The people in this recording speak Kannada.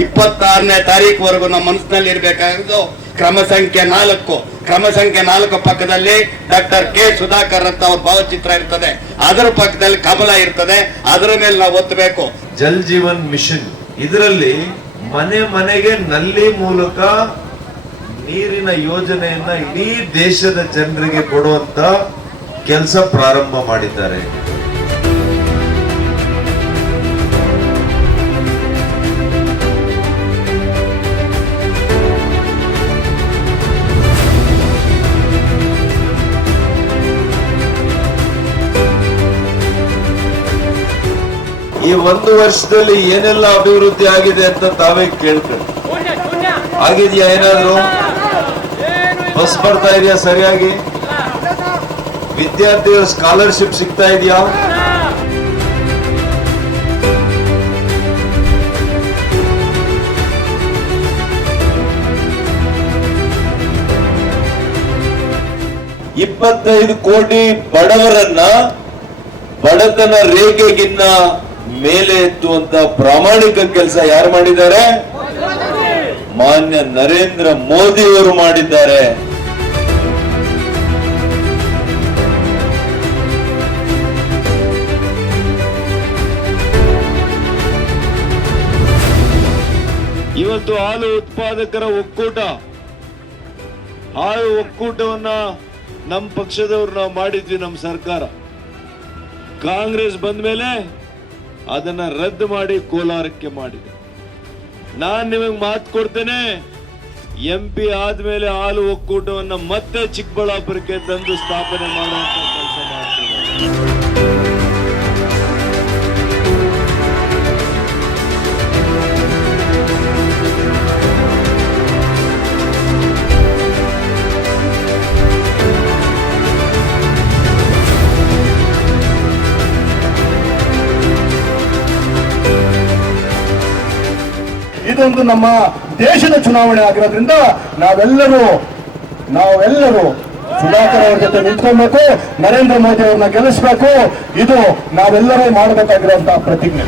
ಇಪ್ಪತ್ತಾರನೇ ತಾರೀಕುವರೆಗೂ ನಮ್ಮ ಮನಸ್ಸಿನಲ್ಲಿ ಇರಬೇಕಾಗಿದ್ದು ಕ್ರಮ ಸಂಖ್ಯೆ ನಾಲ್ಕು. ಕ್ರಮ ಸಂಖ್ಯೆ ನಾಲ್ಕು ಪಕ್ಕದಲ್ಲಿ ಡಾಕ್ಟರ್ ಕೆ ಸುಧಾಕರ್ ಅಂತ ಅವ್ರ ಭಾವಚಿತ್ರ ಇರ್ತದೆ. ಅದರ ಪಕ್ಕದಲ್ಲಿ ಕಮಲ ಇರ್ತದೆ. ಅದರ ಮೇಲೆ ನಾವು ಒತ್ತಬೇಕು. ಜಲ್ ಜೀವನ್ ಮಿಷನ್. ಇದರಲ್ಲಿ ಮನೆ ಮನೆಗೆ ನಲ್ಲಿ ಮೂಲಕ ನೀರಿನ ಯೋಜನೆಯನ್ನ ಇಡೀ ದೇಶದ ಜನರಿಗೆ ಕೊಡುವಂತ ಕೆಲಸ ಪ್ರಾರಂಭ ಮಾಡಿದ್ದಾರೆ. ಈ ಒಂದು ವರ್ಷದಲ್ಲಿ ಏನೆಲ್ಲ ಅಭಿವೃದ್ಧಿ ಆಗಿದೆ ಅಂತ ತಾವೇ ಕೇಳ್ತೇವೆ ಆಗಿದೆಯಾ ಏನಾದ್ರು? ಬಸ್ ಬರ್ತಾ ಇದೆಯಾ ಸರಿಯಾಗಿ? ವಿದ್ಯಾರ್ಥಿಗಳ ಸ್ಕಾಲರ್ಶಿಪ್ ಸಿಗ್ತಾ ಇದೆಯಾ? ಇಪ್ಪತ್ತೈದು ಕೋಟಿ ಬಡವರನ್ನ ಬಡತನ ರೇಖೆಗಿನ್ನ ಮೇಲೆ ಎತ್ತುವಂತ ಪ್ರಾಮಾಣಿಕ ಕೆಲಸ ಯಾರು ಮಾಡಿದ್ದಾರೆ? ಮಾನ್ಯ ನರೇಂದ್ರ ಮೋದಿ ಅವರು ಮಾಡಿದ್ದಾರೆ. ಇವತ್ತು ಹಾಲು ಉತ್ಪಾದಕರ ಒಕ್ಕೂಟ. ಹಾಲು ಒಕ್ಕೂಟವನ್ನ ನಮ್ಮ ಪಕ್ಷದವ್ರು ನಾವು ಮಾಡಿದ್ವಿ ನಮ್ಮ ಸರ್ಕಾರ. ಕಾಂಗ್ರೆಸ್ ಬಂದ ಮೇಲೆ ಅದನ್ನ ರದ್ದು ಮಾಡಿ ಕೋಲಾರಕ್ಕೆ ಮಾಡಿದೆ. ನಾನು ನಿಮಗೆ ಮಾತು ಕೊಡ್ತೇನೆ ಎಂ ಪಿ ಆದ್ಮೇಲೆ ಹಾಲು ಒಕ್ಕೂಟವನ್ನು ಮತ್ತೆ ಚಿಕ್ಕಬಳ್ಳಾಪುರಕ್ಕೆ ತಂದು ಸ್ಥಾಪನೆ ಮಾಡುವಂತ ಕೆಲಸ ಮಾಡ್ತೀವಿ ಇದೊಂದು ನಮ್ಮ ದೇಶದ ಚುನಾವಣೆ ಆಗಿರೋದ್ರಿಂದ ನಾವೆಲ್ಲರೂ ನಾವೆಲ್ಲರೂ ಸುಧಾಕರ್ ಅವ್ರ ಜೊತೆ ನಿಂತ್ಕೊಬೇಕು ನರೇಂದ್ರ ಮೋದಿ ಅವ್ರನ್ನ ಗೆಲ್ಲಿಸ್ಬೇಕು. ಇದು ನಾವೆಲ್ಲರೂ ಮಾಡಬೇಕಾಗಿರುವಂತಹ ಪ್ರತಿಜ್ಞೆ.